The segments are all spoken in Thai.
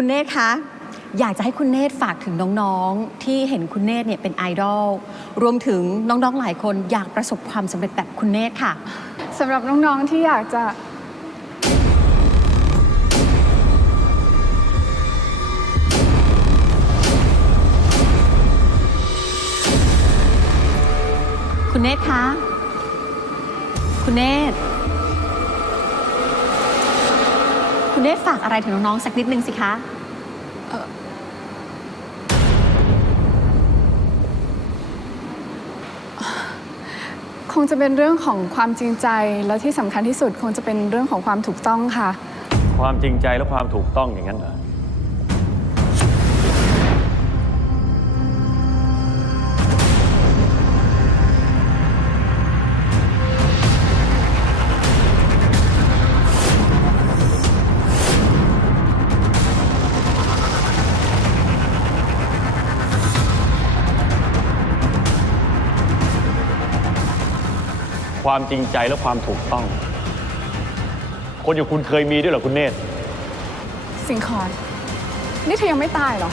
คุณเนธคะอยากจะให้คุณเนธฝากถึงน้องๆ ที่เห็นคุณเนธเนี่ยเป็นไอดอลรวมถึงน้องๆหลายคนอยากประสบความสำเร็จแบบคุณเนธค่ะ สำหรับน้องๆที่อยากจะคุณเนธคะ คุณเนธ คุณเนธฝากอะไรถึงน้องๆสักนิดนึงสิคะ คงจะเป็นเรื่องของความจริงใจและที่สำคัญที่สุด คงจะเป็นเรื่องของความถูกต้องค่ะ ความจริงใจและความถูกต้องอย่างนั้นเหรอ ความจริงใจและความถูกต้อง คนอย่างคุณเคยมีด้วยเหรอคุณเนตรสิงคอนนี่เธอยังไม่ตายเหรอ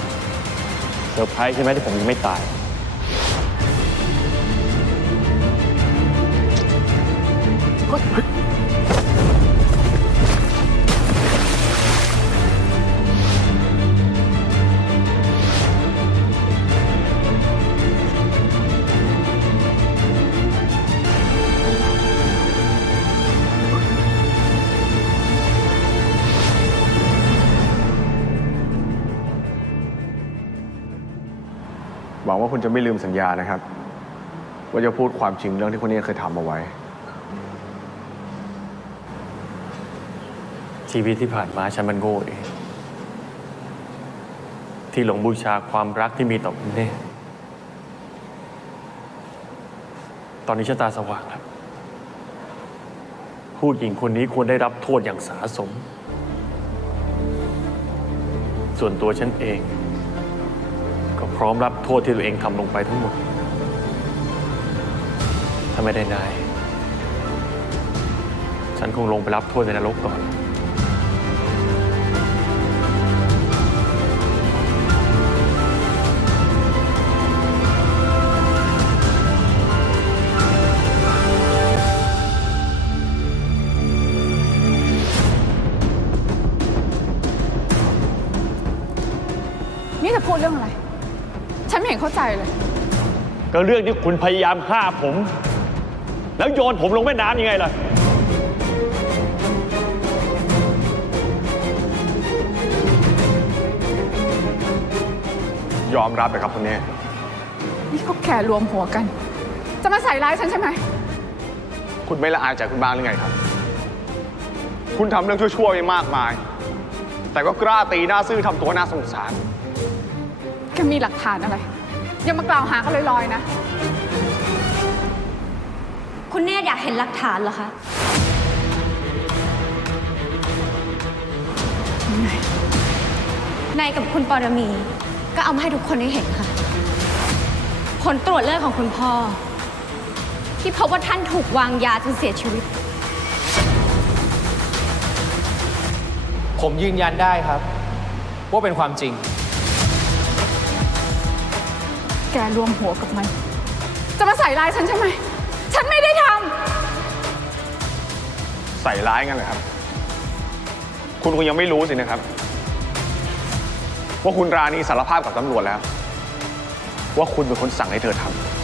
เซอร์ไพรส์ใช่ไหมที่ผมยังไม่ตาย หวังว่าคุณจะไม่ลืมสัญญานะครับ ว่าจะพูดความจริงเรื่องที่คุณเนธเคยทำเอาไว้ ชีวิตที่ผ่านมาฉันมันโง่เอง ที่หลงบูชาความรักที่มีต่อคุณเน่ตอนนี้ฉันตาสว่างครับผู้หญิงคนนี้ควรได้รับโทษอย่างสาสม ส่วนตัวฉันเอง ร้อมรับโทษที่ตัวเองทำลงไปทั้งหมด ถ้าไม่ได้นาย ฉันคงลงไปรับโทษในนรกก่อน นี่จะพูดเรื่องอะไร ไม่เห็นเข้าใจเลย ก็เรื่องที่คุณพยายามฆ่าผม แล้วโยนผมลงแม่น้ำยังไงล่ะ ยอมรับเลยครับคุณเนธนี่เขาแค่รวมหัวกัน จะมาใส่ร้ายฉันใช่ไหม คุณไม่ละอายใจคุณบ้างหรือไงครับ คุณทำเรื่องชั่วๆไปมากมาย แต่ก็กล้าตีหน้าซื่อทำตัวน่าสงสาร แกมีหลักฐานอะไร อย่ามากล่าวหากันลอยๆนะ คุณเนตรอยากเห็นหลักฐานเหรอคะในกับคุณปรมี ก็เอามาให้ทุกคนได้เห็นค่ะ ผลตรวจเลือดของคุณพ่อ ที่พบว่าท่านถูกวางยาจนเสียชีวิต ผมยืนยันได้ครับ ว่าเป็นความจริง แกรวมหัวกับมัน จะมาใส่ร้ายฉันใช่ไหม ฉันไม่ได้ทใส่ร้ายกันเหรอครับ คุณคงยังไม่รู้สินะครับ ว่าคุณราณีสารภาพกับตำรวจแล้ว ว่าคุณเป็นคนสั่งให้เธอทำ